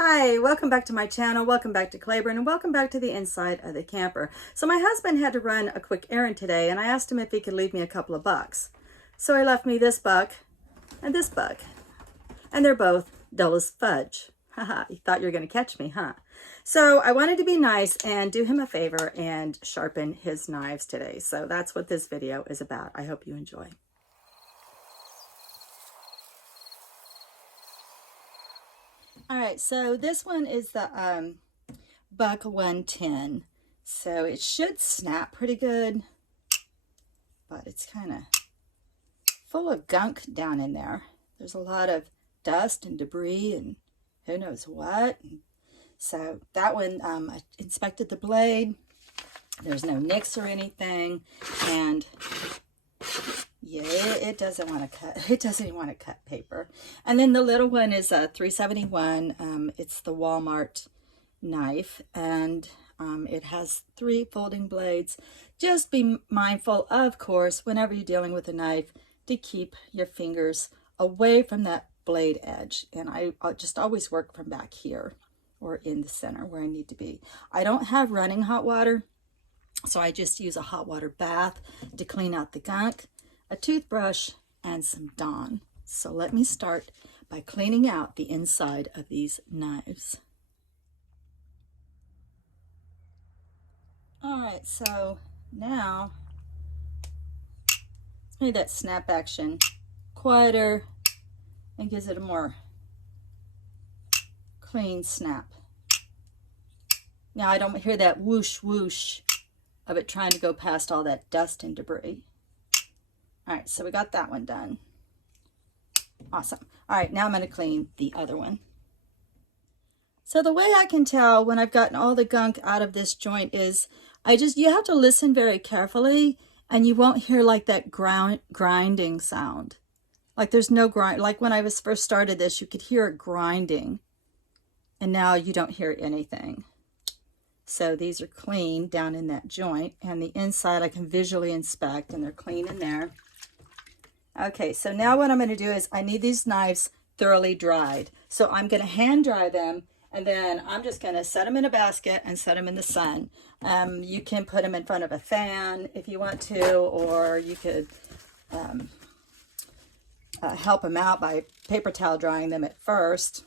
Hi, welcome back to my channel. Welcome back to Claiborne and welcome back to the inside of the camper. So my husband had to run a quick errand today and I asked him if he could leave me a couple of bucks. So he left me this buck and this buck. And they're both dull as fudge. Haha, you thought you were going to catch me, huh? So I wanted to be nice and do him a favor and sharpen his knives today. So that's what this video is about. I hope you enjoy. All right, so this one is the Buck 110. So it should snap pretty good, but it's kind of full of gunk down in there. There's a lot of dust and debris and who knows what. So that one, I inspected the blade. There's no nicks or anything, and yeah, it doesn't want to cut. It doesn't even want to cut paper. And then the little one is a 371. It's the Walmart knife, and it has 3 folding blades. Just be mindful, of course, whenever you're dealing with a knife, to keep your fingers away from that blade edge. And I'll just always work from back here or in the center where I need to be. I don't have running hot water, so I just use a hot water bath to clean out the gunk, a toothbrush, and some Dawn. So let me start by cleaning out the inside of these knives. All right, so now let's make that snap action quieter and gives it a more clean snap. Now I don't hear that whoosh whoosh of it trying to go past all that dust and debris. All right, so we got that one done. Awesome. All right, now I'm going to clean the other one. So the way I can tell when I've gotten all the gunk out of this joint is you have to listen very carefully and you won't hear like that grinding sound. Like there's no grind. Like when I first started this, you could hear it grinding, and now you don't hear anything. So these are clean down in that joint, and the inside I can visually inspect, and they're clean in there. Okay, so now what I'm going to do is I need these knives thoroughly dried. So I'm going to hand dry them, and then I'm just going to set them in a basket and set them in the sun. You can put them in front of a fan if you want to, or you could help them out by paper towel drying them at first.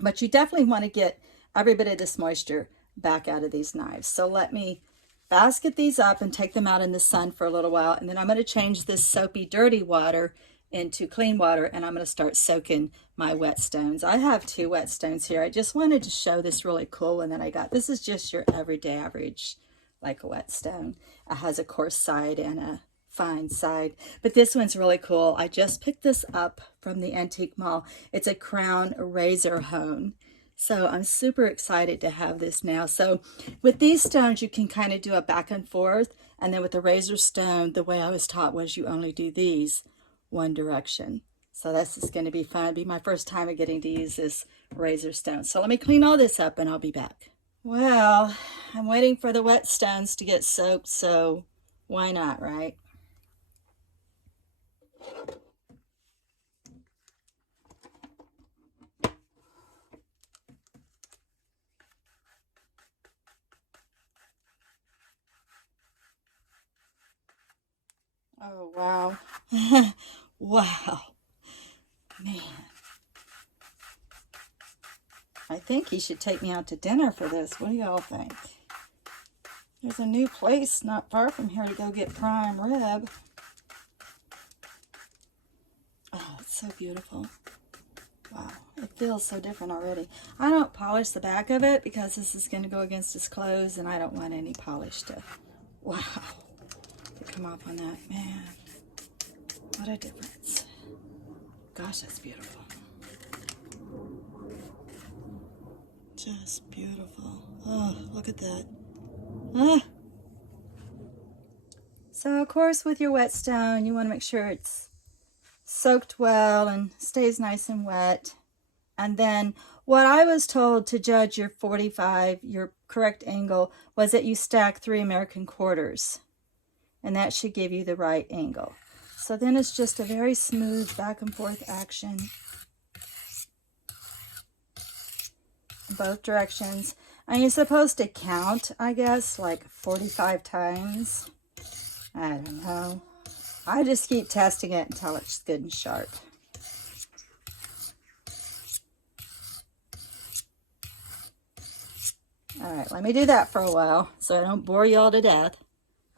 But you definitely want to get every bit of this moisture back out of these knives. So let me basket these up and take them out in the sun for a little while, and then I'm going to change this soapy dirty water into clean water, and I'm going to start soaking my whetstones. I have 2 whetstones here. I just wanted to show this really cool one that I got. This is just your everyday average, like a whetstone. It has a coarse side and a fine side, but this one's really cool. I just picked this up from the antique mall. It's a Crown razor hone. So I'm super excited to have this now. So with these stones, you can kind of do a back and forth. And then with the razor stone, the way I was taught was you only do these one direction. So this is going to be fun. It'll be my first time of getting to use this razor stone. So let me clean all this up and I'll be back. Well, I'm waiting for the whetstones to get soaked, so why not, right? Oh, wow. Wow. Man. I think he should take me out to dinner for this. What do y'all think? There's a new place not far from here to go get prime rib. Oh, it's so beautiful. Wow, it feels so different already. I don't polish the back of it because this is going to go against his clothes, and I don't want any polish to, wow, to come off on that. Man, what a difference. Gosh, that's beautiful. Just beautiful. Oh, look at that. Ah. So, of course, with your whetstone, you want to make sure it's soaked well and stays nice and wet. And then what I was told to judge your 45, your correct angle, was that you stack 3 American quarters. And that should give you the right angle. So then it's just a very smooth back and forth action. both directions. And you're supposed to count, I guess, like 45 times. I don't know. I just keep testing it until it's good and sharp. All right, let me do that for a while so I don't bore you all to death.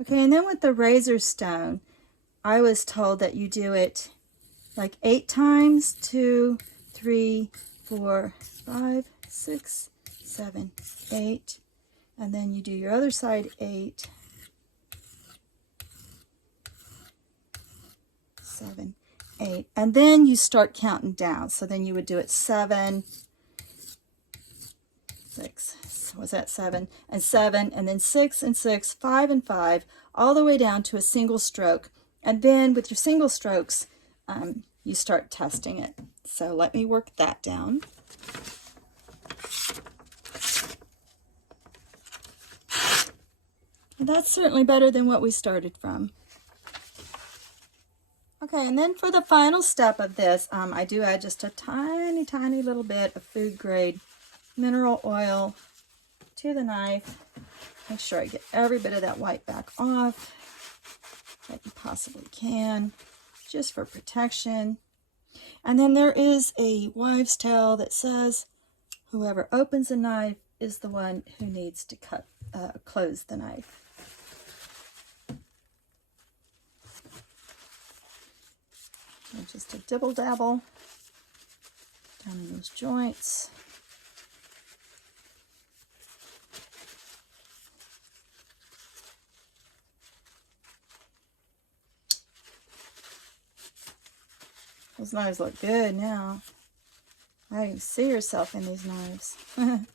Okay, and then with the razor stone, I was told that you do it like 8 times, 2, 3, 4, 5, 6, 7, 8, and then you do your other side 8, 7, 8, and then you start counting down. So then you would do it 7, 6, was that 7 and 7, and then 6 and 6, 5 and 5, all the way down to a single stroke. And then with your single strokes, you start testing it. So let me work that down. That's certainly better than what we started from. Okay, and then for the final step of this, I do add just a tiny, tiny little bit of food grade mineral oil to the knife. Make sure I get every bit of that white back off that you possibly can, just for protection. And then there is a wives' tale that says, whoever opens a knife is the one who needs to close the knife. And just a dibble dabble down in those joints. Those knives look good now. Now you can see yourself in these knives. It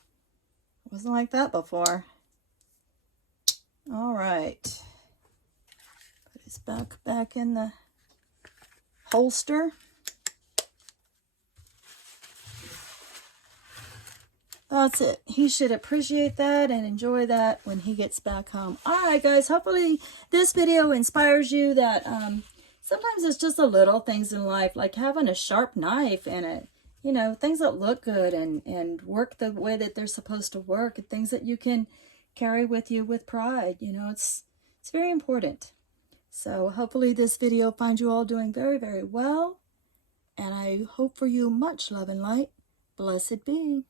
wasn't like that before. All right. Put his back in the holster. That's it. He should appreciate that and enjoy that when he gets back home. All right, guys. Hopefully this video inspires you that sometimes it's just the little things in life, like having a sharp knife and things that look good and work the way that they're supposed to work, and things that you can carry with you with pride. It's very important. So hopefully this video finds you all doing very, very well. And I hope for you much love and light. Blessed be.